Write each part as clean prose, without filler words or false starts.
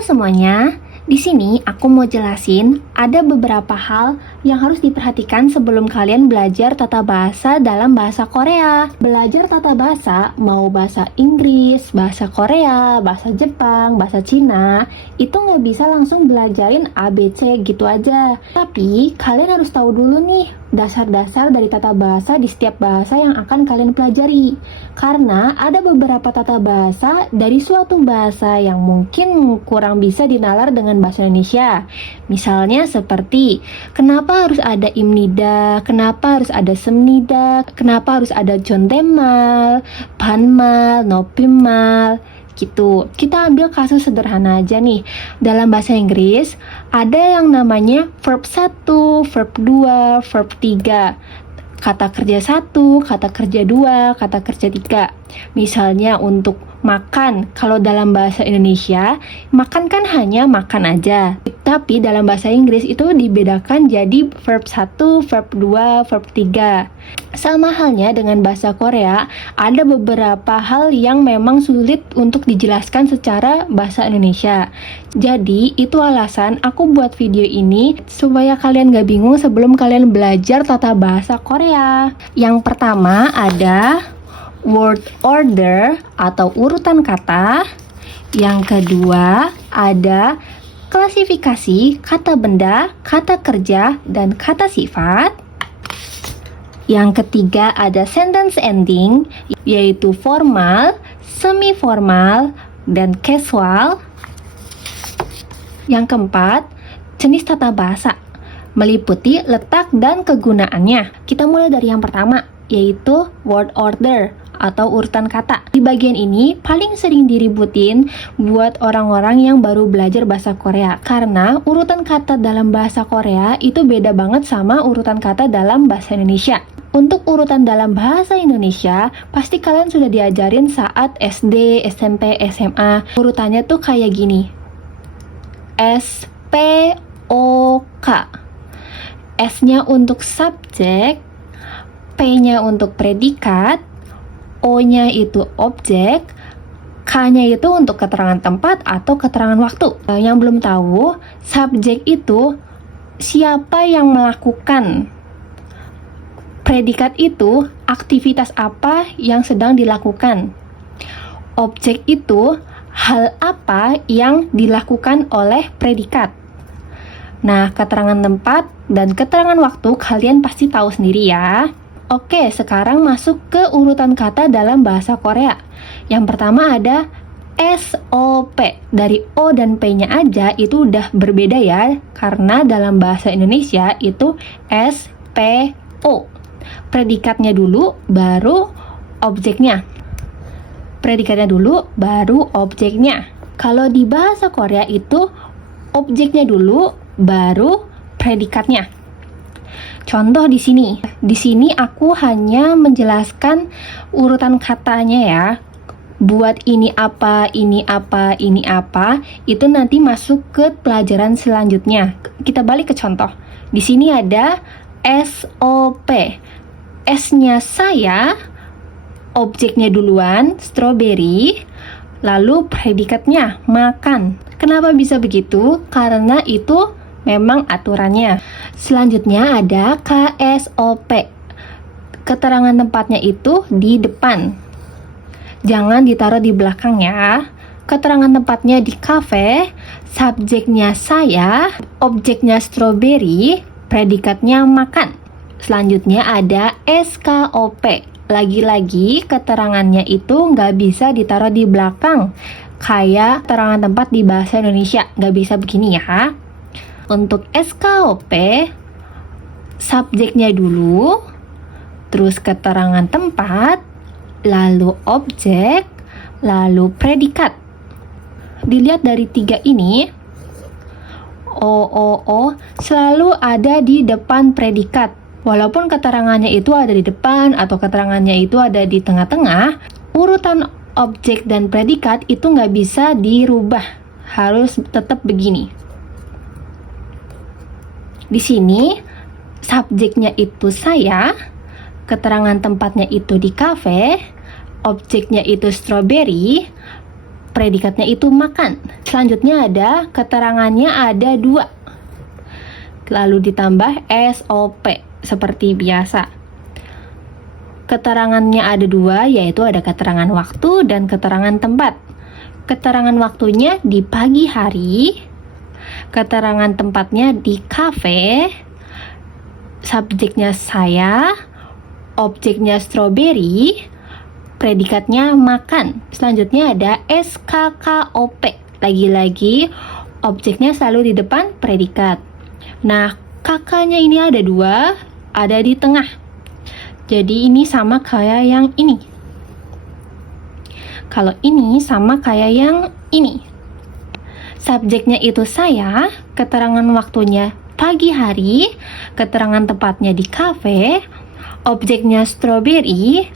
Halo semuanya, di sini aku mau jelasin ada beberapa hal yang harus diperhatikan sebelum kalian belajar tata bahasa dalam bahasa Korea. Belajar tata bahasa, mau bahasa Inggris, bahasa Korea, bahasa Jepang, bahasa Cina, itu nggak bisa langsung belajarin ABC gitu aja. Tapi kalian harus tahu dulu nih dasar-dasar dari tata bahasa di setiap bahasa yang akan kalian pelajari. Karena ada beberapa tata bahasa dari suatu bahasa yang mungkin kurang bisa dinalar dengan bahasa Indonesia. Misalnya seperti, kenapa harus ada imnida, kenapa harus ada semnida, kenapa harus ada jondemal, panmal, nopimal, gitu. Kita ambil kasus sederhana aja nih. Dalam bahasa Inggris, ada yang namanya verb 1, verb 2, verb 3. Kata kerja 1, kata kerja 2, kata kerja 3. Misalnya untuk makan, kalau dalam bahasa Indonesia, makan kan hanya makan aja. Tapi dalam bahasa Inggris itu dibedakan jadi verb 1, verb 2, verb 3. Sama halnya dengan bahasa Korea, ada beberapa hal yang memang sulit untuk dijelaskan secara bahasa Indonesia. Jadi, itu alasan aku buat video ini supaya kalian gak bingung sebelum kalian belajar tata bahasa Korea. Yang pertama ada word order atau urutan kata. Yang kedua ada klasifikasi kata benda, kata kerja, dan kata sifat. Yang ketiga ada sentence ending, yaitu formal, semi-formal, dan casual. Yang keempat, jenis tata bahasa, meliputi letak dan kegunaannya. Kita mulai dari yang pertama, yaitu word order atau urutan kata. Di bagian ini paling sering diributin buat orang-orang yang baru belajar bahasa Korea, karena urutan kata dalam bahasa Korea itu beda banget sama urutan kata dalam bahasa Indonesia. Untuk urutan dalam bahasa Indonesia, pasti kalian sudah diajarin saat SD, SMP, SMA. Urutannya tuh kayak gini. S, P, O, K. S-nya untuk subjek, P-nya untuk predikat, O-nya itu objek, K-nya itu untuk keterangan tempat atau keterangan waktu. Yang belum tahu, subjek itu siapa yang melakukan. Predikat itu aktivitas apa yang sedang dilakukan. Objek itu hal apa yang dilakukan oleh predikat. Nah, keterangan tempat dan keterangan waktu kalian pasti tahu sendiri ya. Oke, sekarang masuk ke urutan kata dalam bahasa Korea. Yang pertama ada SOP. Dari O dan P-nya aja itu udah berbeda ya, karena dalam bahasa Indonesia itu SPO. Predikatnya dulu, baru objeknya. Predikatnya dulu, baru objeknya. Kalau di bahasa Korea itu objeknya dulu, baru predikatnya. Contoh di sini. Di sini aku hanya menjelaskan urutan katanya ya. Buat ini apa, ini apa, ini apa, itu nanti masuk ke pelajaran selanjutnya. Kita balik ke contoh. Di sini ada SOP. S-nya saya, objeknya duluan, strawberry, lalu predikatnya makan. Kenapa bisa begitu? Karena itu memang aturannya. Selanjutnya ada KSOP. Keterangan tempatnya itu di depan. Jangan ditaruh di belakang ya. Keterangan tempatnya di kafe, subjeknya saya, objeknya strawberry, predikatnya makan. Selanjutnya ada SKOP. Lagi-lagi keterangannya itu nggak bisa ditaruh di belakang. Kayak keterangan tempat di bahasa Indonesia. Nggak bisa begini ya. Untuk SKOP, subjeknya dulu, terus keterangan tempat, lalu objek, lalu predikat. Dilihat dari tiga ini, O selalu ada di depan predikat. Walaupun keterangannya itu ada di depan atau keterangannya itu ada di tengah-tengah, urutan objek dan predikat itu nggak bisa dirubah. Harus tetap begini. Di sini, subjeknya itu saya, keterangan tempatnya itu di kafe, objeknya itu strawberry, predikatnya itu makan. Selanjutnya ada keterangannya ada 2. Lalu ditambah SOP seperti biasa. Keterangannya ada 2, yaitu ada keterangan waktu dan keterangan tempat. Keterangan waktunya di pagi hari, keterangan tempatnya di kafe, subjeknya saya, objeknya strawberry, predikatnya makan. Selanjutnya ada SKKOP. Lagi-lagi objeknya selalu di depan predikat. Nah, kakaknya ini ada 2, ada di tengah. Jadi ini sama kayak yang ini. Kalau ini sama kayak yang ini. Subjeknya itu saya, keterangan waktunya pagi hari, keterangan tempatnya di kafe, objeknya strawberry,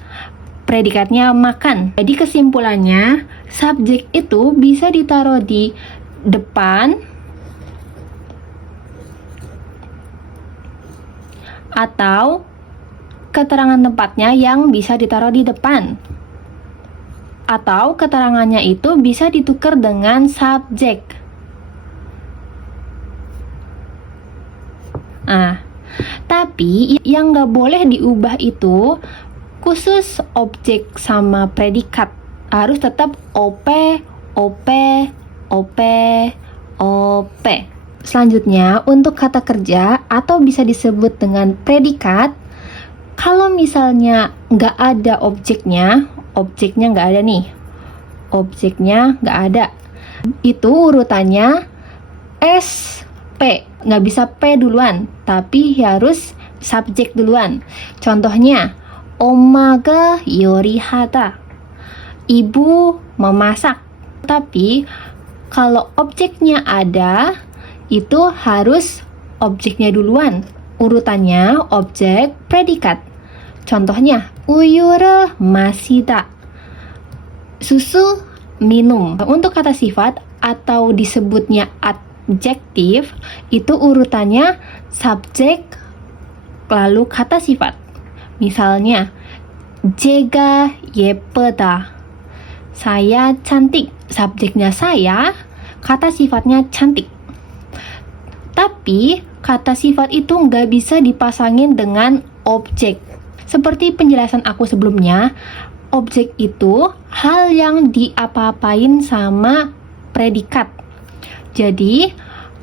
predikatnya makan. Jadi kesimpulannya, subjek itu bisa ditaruh di depan atau keterangan tempatnya yang bisa ditaruh di depan. Atau keterangannya itu bisa ditukar dengan subjek. Tapi yang nggak boleh diubah itu khusus objek sama predikat. Harus tetap OP, OP, OP, OP. Selanjutnya, untuk kata kerja atau bisa disebut dengan predikat, kalau misalnya nggak ada objeknya nggak ada nih. Objeknya nggak ada. Itu urutannya SP. Nggak bisa P duluan, tapi harus subjek duluan. Contohnya, Omaga yorihata. Ibu memasak. Tapi, kalau objeknya ada, itu harus objeknya duluan. Urutannya objek predikat. Contohnya, uyure masida. Susu minum. Untuk kata sifat atau disebutnya adjektif, itu urutannya subjek lalu kata sifat. Misalnya, 제가 예쁘다. Saya cantik. Subjeknya saya, kata sifatnya cantik. Tapi kata sifat itu nggak bisa dipasangin dengan objek. Seperti penjelasan aku sebelumnya, objek itu hal yang diapa-apain sama predikat. Jadi,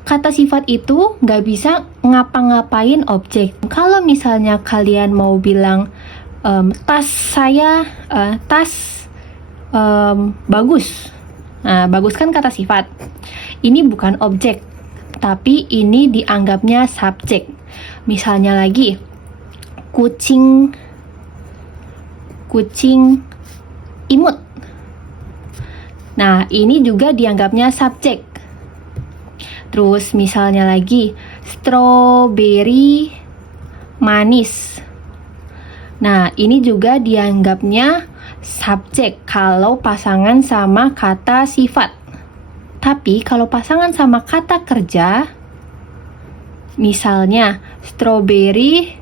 kata sifat itu nggak bisa ngapa-ngapain objek. Kalau misalnya kalian mau bilang, tas saya, bagus. Nah, bagus kan kata sifat. Ini bukan objek, tapi ini dianggapnya subjek. Misalnya lagi, kucing imut. Nah, ini juga dianggapnya subjek. Terus misalnya lagi, strawberry manis. Nah, ini juga dianggapnya subjek kalau pasangan sama kata sifat. Tapi kalau pasangan sama kata kerja, misalnya strawberry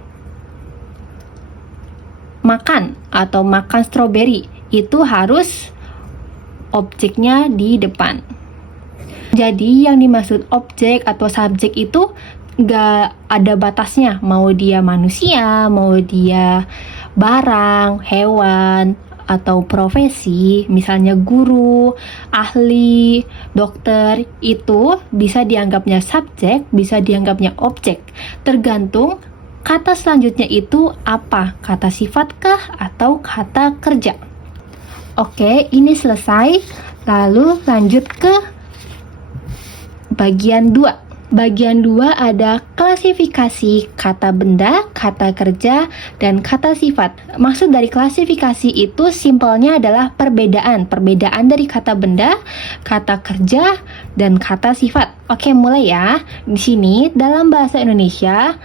makan atau makan strawberry, itu harus objeknya di depan. Jadi yang dimaksud objek atau subjek itu gak ada batasnya. Mau dia manusia, mau dia barang, hewan, atau profesi, misalnya guru, ahli, dokter, itu bisa dianggapnya subjek, bisa dianggapnya objek. Tergantung kata selanjutnya itu apa? Kata sifatkah atau kata kerja? Oke, ini selesai. Lalu lanjut ke bagian 2. Bagian 2 ada klasifikasi kata benda, kata kerja, dan kata sifat. Maksud dari klasifikasi itu simpelnya adalah perbedaan. Perbedaan dari kata benda, kata kerja, dan kata sifat. Oke, mulai ya. Di sini dalam bahasa Indonesia,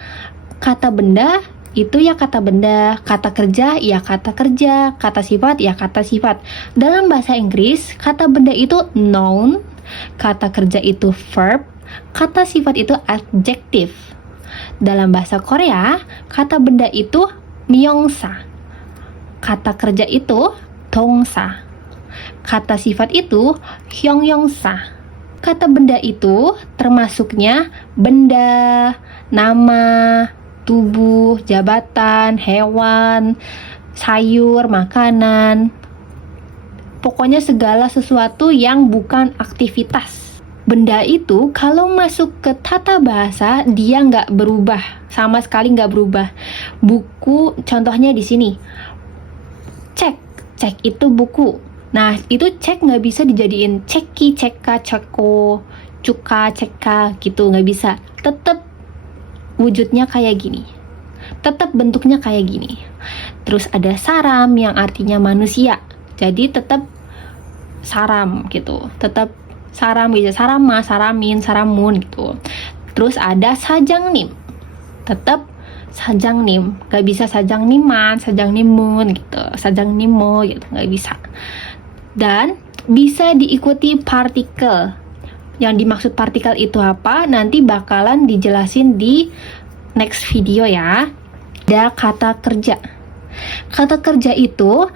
kata benda itu ya kata benda, kata kerja ya kata kerja, kata sifat ya kata sifat. Dalam bahasa Inggris, kata benda itu noun, kata kerja itu verb, kata sifat itu adjective. Dalam bahasa Korea, kata benda itu myeongsa, kata kerja itu dongsa. Kata sifat itu hyongyongsa. Kata benda itu termasuknya benda, nama, tubuh, jabatan, hewan, sayur, makanan. Pokoknya segala sesuatu yang bukan aktivitas. Benda itu kalau masuk ke tata bahasa dia nggak berubah, sama sekali nggak berubah. Buku contohnya di sini. Cek itu buku. Nah, itu cek nggak bisa dijadiin ceki, ceka, ceko, cuka, ceka gitu, nggak bisa. Tetap wujudnya kayak gini. Tetap bentuknya kayak gini. Terus ada saram yang artinya manusia. Jadi tetap saram gitu. Tetap saram gitu. Sarama, saramin, saramun gitu. Terus ada sajangnim. Tetap sajangnim. Gak bisa sajangniman, sajangnimun gitu. Sajangnimo gitu. Gak bisa. Dan bisa diikuti partikel. Yang dimaksud partikel itu apa? Nanti bakalan dijelasin di next video ya. Ada kata kerja. Kata kerja itu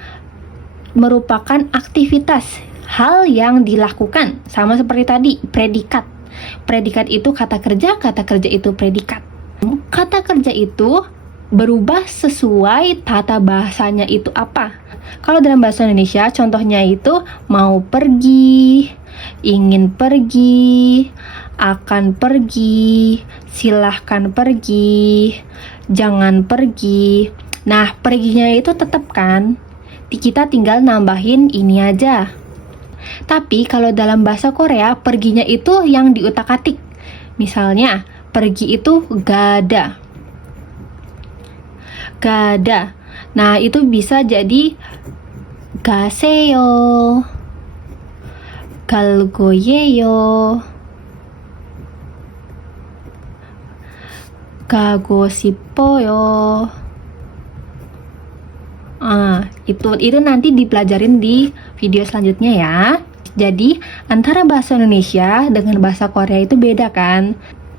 merupakan aktivitas, hal yang dilakukan. Sama seperti tadi, predikat. Predikat itu kata kerja itu predikat. Kata kerja itu berubah sesuai tata bahasanya itu apa. Kalau dalam bahasa Indonesia, contohnya itu mau pergi, ingin pergi, akan pergi, silahkan pergi, jangan pergi. Nah, perginya itu tetap kan? Kita tinggal nambahin ini aja. Tapi kalau dalam bahasa Korea, perginya itu yang diutak-atik. Misalnya, pergi itu gada. Gada. Nah, itu bisa jadi gaseyo, galgoyeyo, gago sipoyo. Itu nanti dipelajarin di video selanjutnya ya. Jadi, antara bahasa Indonesia dengan bahasa Korea itu beda kan?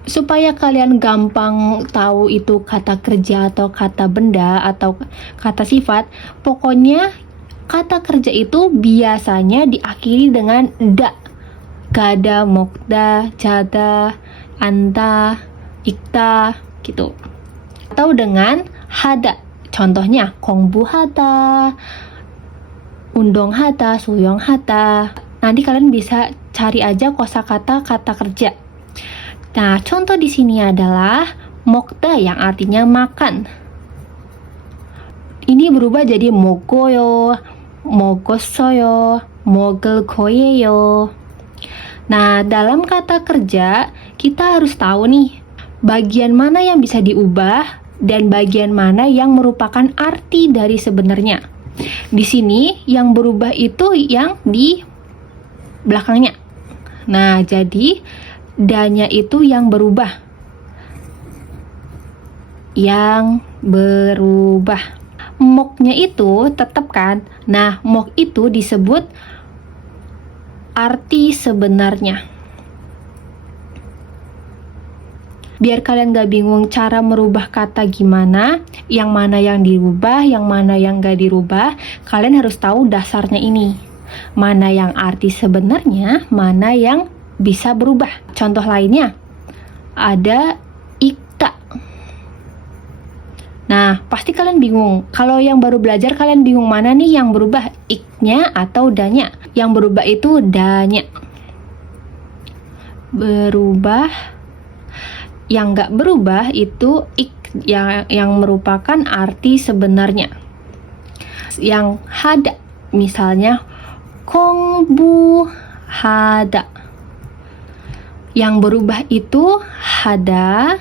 Supaya kalian gampang tahu itu kata kerja atau kata benda atau kata sifat, pokoknya kata kerja itu biasanya diakhiri dengan da. Gada, mokda, jada, anta, ikta gitu. Atau dengan hada. Contohnya kongbu hada, undong hada, suyong hada. Nanti kalian bisa cari aja kosakata kata kerja. Nah, contoh di sini adalah mokda yang artinya makan. Ini berubah jadi mogoyo, mogossoyo, mogel koyeyo. Nah, dalam kata kerja, kita harus tahu nih, bagian mana yang bisa diubah dan bagian mana yang merupakan arti dari sebenarnya. Di sini yang berubah itu yang di belakangnya. Nah, jadi danya itu yang berubah. Yang berubah. Moknya itu tetap kan? Nah, mok itu disebut arti sebenarnya. Biar kalian gak bingung cara merubah kata gimana, yang mana yang dirubah, yang mana yang gak dirubah, kalian harus tahu dasarnya ini. Mana yang arti sebenarnya, mana yang bisa berubah. Contoh lainnya, ada ikta. Nah, pasti kalian bingung. Kalau yang baru belajar, kalian bingung mana nih yang berubah, iknya atau danya. Yang berubah itu danya. Berubah. Yang nggak berubah itu ik, yang merupakan arti sebenarnya. Yang hada, misalnya kongbu hada. Yang berubah itu hada,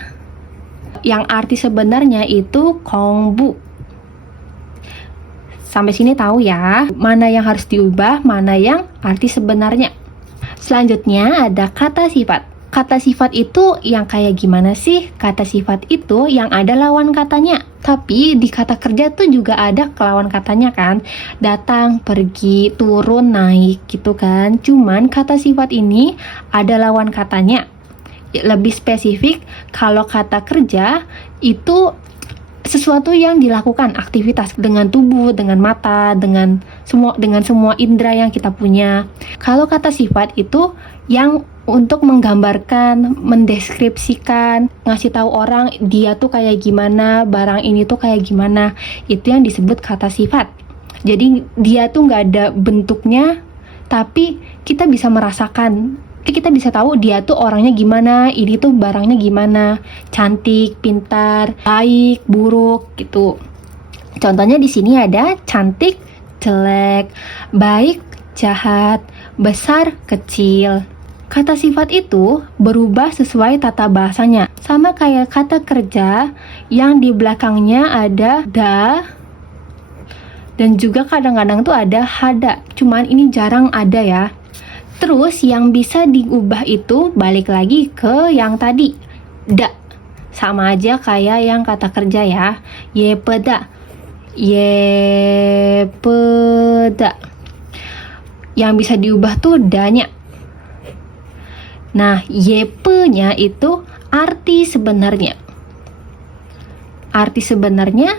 yang arti sebenarnya itu kongbu. Sampai sini tahu ya, mana yang harus diubah, mana yang arti sebenarnya. Selanjutnya ada kata sifat. Kata sifat itu yang kayak gimana sih? Kata sifat itu yang ada lawan katanya. Tapi di kata kerja tuh juga ada lawan katanya kan. Datang, pergi, turun, naik gitu kan. Cuman kata sifat ini ada lawan katanya. Lebih spesifik, kalau kata kerja itu sesuatu yang dilakukan, aktivitas dengan tubuh, dengan mata, dengan semua indera yang kita punya. Kalau kata sifat itu yang untuk menggambarkan, mendeskripsikan, ngasih tahu orang dia tuh kayak gimana, barang ini tuh kayak gimana. Itu yang disebut kata sifat. Jadi dia tuh nggak ada bentuknya, tapi kita bisa merasakan, kita bisa tahu dia tuh orangnya gimana, ini tuh barangnya gimana, cantik, pintar, baik, buruk gitu. Contohnya di sini ada cantik, jelek, baik, jahat, besar, kecil. Kata sifat itu berubah sesuai tata bahasanya. Sama kayak kata kerja yang di belakangnya ada da, dan juga kadang-kadang tuh ada hada. Cuman ini jarang ada ya. Terus yang bisa diubah itu balik lagi ke yang tadi, da. Sama aja kayak yang kata kerja ya. Yepeda. Yepeda. Yang bisa diubah tuh danya. Nah, yep-nya itu arti sebenarnya. Arti sebenarnya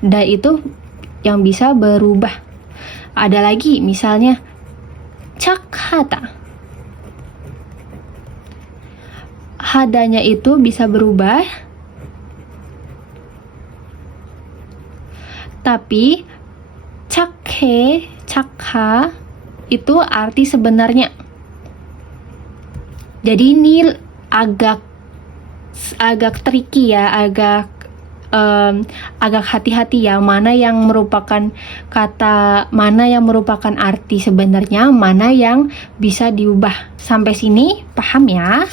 da itu yang bisa berubah. Ada lagi misalnya cakhata. Hadanya itu bisa berubah. Tapi cakhe, cakha itu arti sebenarnya. Jadi ini agak tricky ya, agak hati-hati ya, mana yang merupakan kata, mana yang merupakan arti sebenarnya, mana yang bisa diubah. Sampai sini paham ya?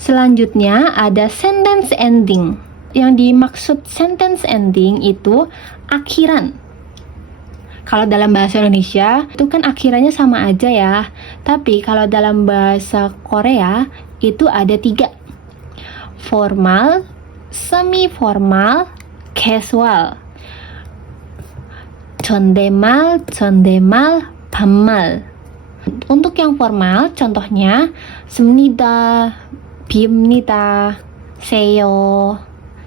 Selanjutnya ada sentence ending. Yang dimaksud sentence ending itu akhiran. Kalau dalam bahasa Indonesia itu kan akhirannya sama aja ya. Tapi kalau dalam bahasa Korea itu ada 3. Formal, semi-formal, casual. 존댓말, 반말. Untuk yang formal contohnya 습니다, 빕니다, 세요,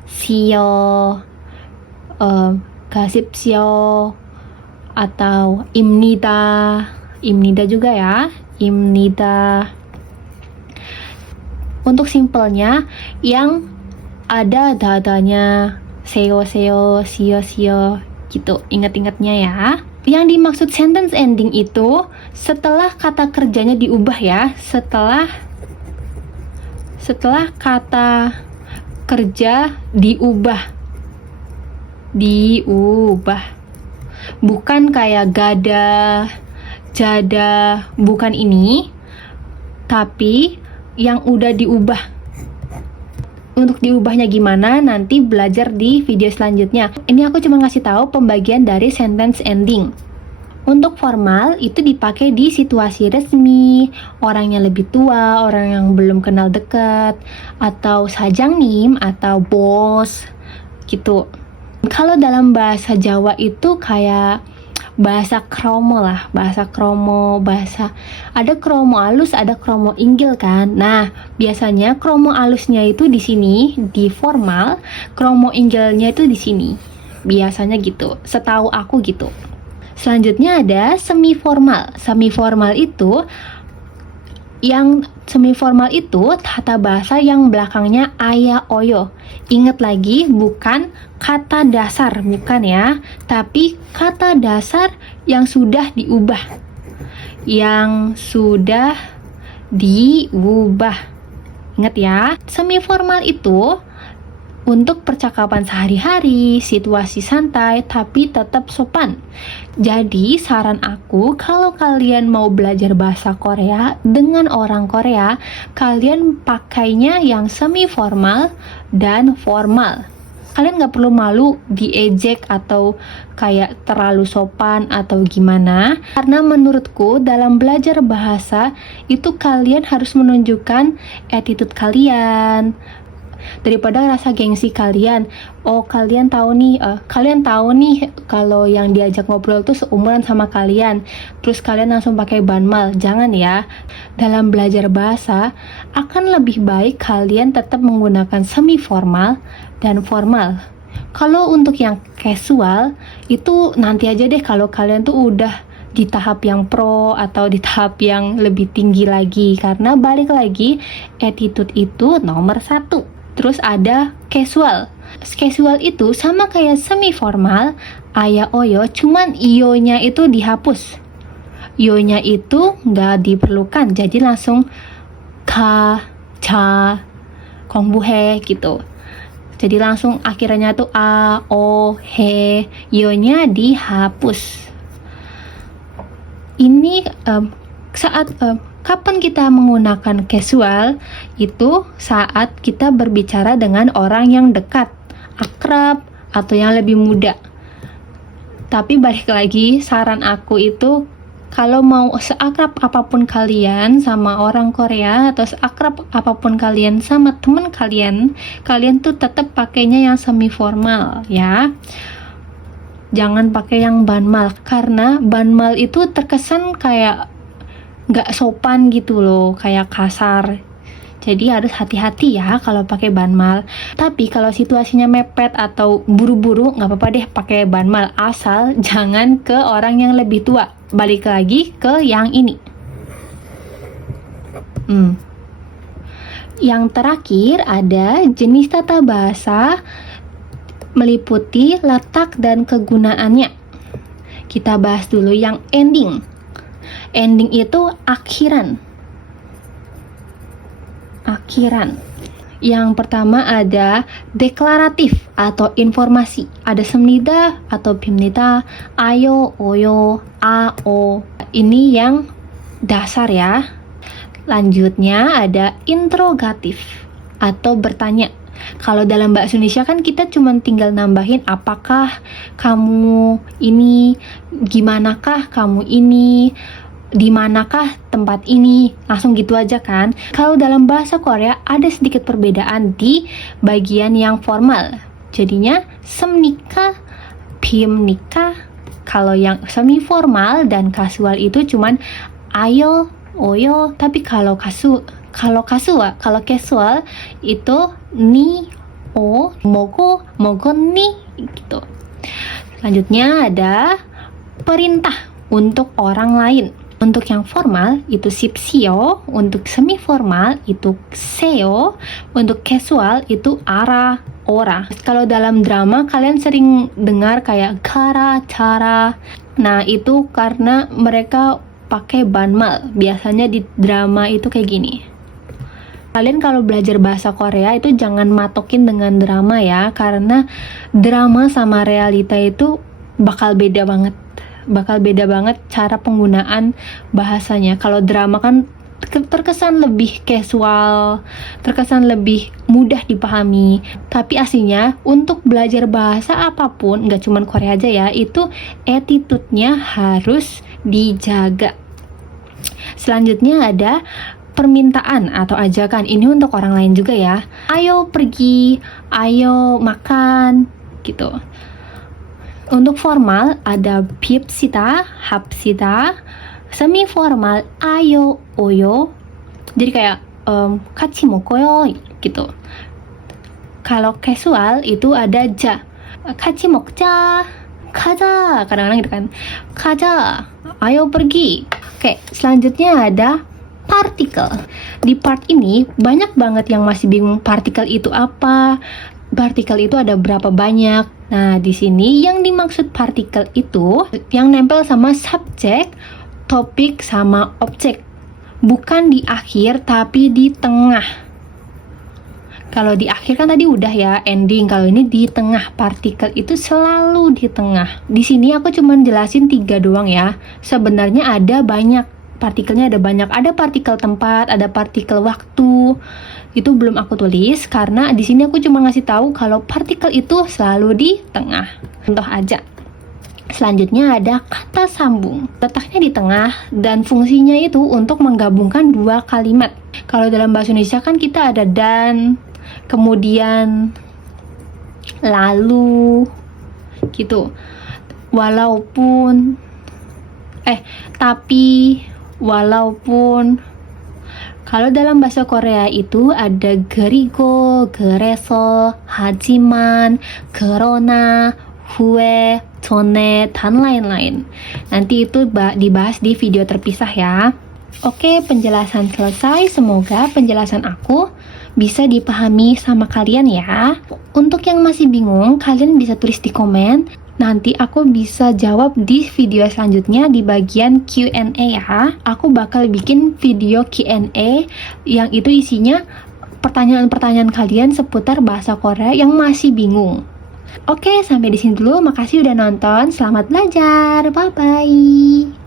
시요, 가십시오, atau imnida juga ya, imnida. Untuk simpelnya yang ada dadanya, seyo, siyo, gitu, ingat-ingatnya ya. Yang dimaksud sentence ending itu setelah kata kerjanya diubah ya, setelah kata kerja diubah. Bukan kayak gada, jada, bukan ini, tapi yang udah diubah. Untuk diubahnya gimana nanti belajar di video selanjutnya. Ini aku cuma ngasih tahu pembagian dari sentence ending. Untuk formal itu dipakai di situasi resmi, orang yang lebih tua, orang yang belum kenal dekat, atau sajangnim atau bos gitu. Kalau dalam bahasa Jawa itu kayak bahasa kromo lah, ada kromo alus, ada kromo inggil kan. Nah, biasanya kromo alusnya itu di sini di formal, kromo inggilnya itu di sini. Biasanya gitu, setahu aku gitu. Selanjutnya ada semi formal. Semi formal itu tata bahasa yang belakangnya aya oyo. Ingat lagi, bukan kata dasar, bukan ya, tapi kata dasar yang sudah diubah. Ingat ya, semi formal itu untuk percakapan sehari-hari, situasi santai, tapi tetap sopan. Jadi, saran aku, kalau kalian mau belajar bahasa Korea dengan orang Korea, kalian pakainya yang semi-formal dan formal. Kalian gak perlu malu diejek atau kayak terlalu sopan atau gimana. Karena menurutku, dalam belajar bahasa, itu kalian harus menunjukkan attitude kalian, daripada rasa gengsi kalian. Kalian tahu nih kalau yang diajak ngobrol tuh seumuran sama kalian, terus kalian langsung pakai banmal. Jangan ya. Dalam belajar bahasa akan lebih baik kalian tetap menggunakan semi formal dan formal. Kalau untuk yang casual, itu nanti aja deh kalau kalian tuh udah di tahap yang pro atau di tahap yang lebih tinggi lagi. Karena balik lagi, attitude itu nomor satu. Terus ada casual. Casual itu sama kayak semi formal, aya oyo, cuman io-nya itu dihapus. Io-nya itu nggak diperlukan, jadi langsung ka, cha, kongbuhe gitu. Jadi langsung akhirnya tuh a, o, he, io-nya dihapus. Ini saat kapan kita menggunakan casual? Itu saat kita berbicara dengan orang yang dekat, akrab, atau yang lebih muda. Tapi balik lagi, saran aku itu kalau mau seakrab apapun kalian sama orang Korea atau seakrab apapun kalian sama teman kalian, kalian tuh tetap pakainya yang semi formal ya. Jangan pakai yang banmal, karena banmal itu terkesan kayak nggak sopan gitu loh, kayak kasar. Jadi harus hati-hati ya kalau pakai banmal. Tapi kalau situasinya mepet atau buru-buru, nggak apa-apa deh pakai banmal, asal jangan ke orang yang lebih tua. Balik lagi ke yang ini. Yang terakhir ada jenis tata bahasa meliputi letak dan kegunaannya. Kita bahas dulu yang ending. Ending itu akhiran. Akhiran. Yang pertama ada deklaratif atau informasi. Ada semnida atau bimnida, ayo, oyo, a, o. Ini yang dasar ya. Lanjutnya ada interrogatif atau bertanya. Kalau dalam bahasa Indonesia kan kita cuma tinggal nambahin apakah kamu ini, gimanakah kamu ini, di manakah tempat ini, langsung gitu aja kan. Kalau dalam bahasa Korea ada sedikit perbedaan di bagian yang formal. Jadinya semnika, bimnika. Kalau yang semi formal dan casual itu cuman ayo, oyo. Tapi kalau casual itu ni, o, mogo, mogo ni gitu. Selanjutnya ada perintah untuk orang lain. Untuk yang formal itu sipsio, untuk semi formal itu seo, untuk casual itu ara, ora. Kalau dalam drama kalian sering dengar kayak kara, cara. Nah, itu karena mereka pakai banmal. Biasanya di drama itu kayak gini. Kalian kalau belajar bahasa Korea itu jangan matokin dengan drama ya, karena drama sama realita itu bakal beda banget cara penggunaan bahasanya. Kalau drama kan terkesan lebih casual, terkesan lebih mudah dipahami. Tapi aslinya untuk belajar bahasa apapun, nggak cuma Korea aja ya, itu attitude-nya harus dijaga. Selanjutnya ada permintaan atau ajakan. Ini untuk orang lain juga ya. Ayo pergi, ayo makan, gitu. Untuk formal ada bibsita, hapsita. Semi formal ayo, oyo. Jadi kayak 같이 먹어요 gitu. Kalau casual itu ada ja. 같이 먹자, 가자. Kadang-kadang gitu kan. 가자, ayo pergi. Oke, selanjutnya ada partikel. Di part ini banyak banget yang masih bingung partikel itu apa. Partikel itu ada berapa banyak. Nah, di sini yang dimaksud partikel itu yang nempel sama subjek, topik sama objek. Bukan di akhir tapi di tengah. Kalau di akhir kan tadi udah ya ending. Kalau ini di tengah, partikel itu selalu di tengah. Di sini aku cuma jelasin 3 doang ya. Sebenarnya ada banyak. Partikelnya ada banyak, ada partikel tempat, ada partikel waktu. Itu belum aku tulis karena di sini aku cuma ngasih tahu kalau partikel itu selalu di tengah. Contoh aja. Selanjutnya ada kata sambung. Letaknya di tengah dan fungsinya itu untuk menggabungkan 2 kalimat. Kalau dalam bahasa Indonesia kan kita ada dan, kemudian, lalu, gitu. Walaupun, tapi, walaupun, Kalau dalam bahasa Korea itu ada gerigo, gereso, hajiman, gerona, hue, jone, dan lain-lain. Nanti itu dibahas di video terpisah ya. Oke, penjelasan selesai. Semoga penjelasan aku bisa dipahami sama kalian ya. Untuk yang masih bingung, kalian bisa tulis di komen. Nanti aku bisa jawab di video selanjutnya di bagian Q&A ya. Aku bakal bikin video Q&A yang itu isinya pertanyaan-pertanyaan kalian seputar bahasa Korea yang masih bingung. Oke, sampai di sini dulu. Makasih udah nonton. Selamat belajar. Bye-bye.